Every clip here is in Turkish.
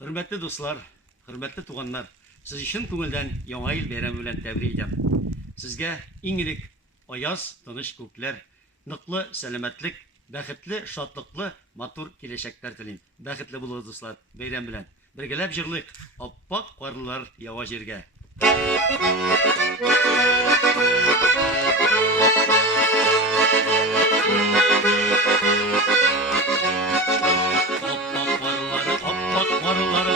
Hürmetli dostlar, hürmetli tuğanlar, siz için көңелдән яңа ел бәйрәме белән тәбрик итәм. Сезгә иңелек, аяз, тыныч күкләр, ныклы сәламәтлек, бәхетле, шатлыклы, матур киләчәкләр телим. Бәхетле булыгыз дуслар, бәйрәм белән. Бергәләп җырлыйк, аппак карлар ява җиргә.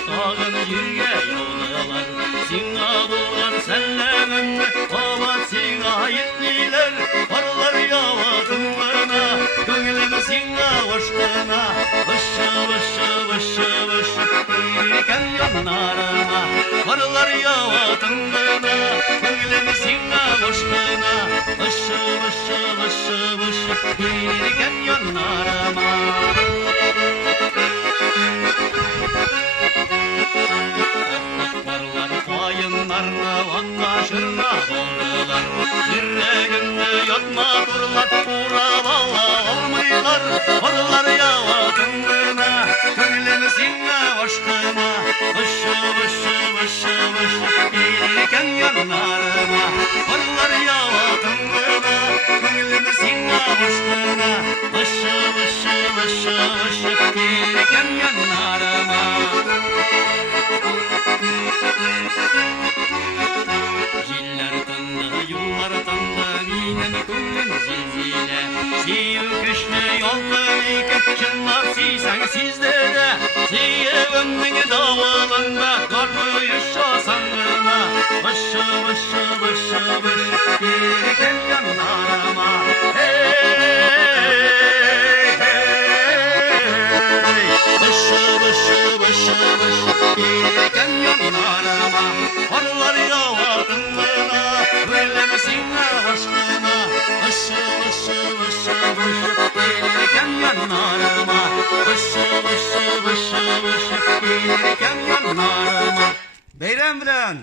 Tağın yürüye yoldalar, Sina doğan sellemen, Hava Sina yetliler, Parlar yavadım bana, Gönlüm Sina hoştana, Vışı vışı vışı vışı, Yürürken yanlarına, Parlar yavadım bana, Gönlüm Sina hoştana, Vışı vışı vışı vışı, Yürürken yanlarına. Vakkaşırma doğrular, yüreğimde yatma durlar, uğravalı olmaylar, varlar yavadımına, gönlüm sinne aşkına, vışı vışı vışı vışı, gelirken yanlarıma, varlar yavadımına, gönlüm sinne aşkına, vışı vışı vışı vışı, gelirken yanlarıma. Siyu güçlü yolda iken çınlar siysen sizlere Siyevimmin dağılında karlı yaşasan gına Vışı vışı vışı vışı gelirken yanlarıma Hey hey Vışı vışı vışı vışı gelirken yanlarıma Varlar yavadın gına Öyle misinle aşkına Vışı vışı vışı gelirken yanlarıma Vışı vışı vışı vışı gelirken yanlarıma Beyram bilen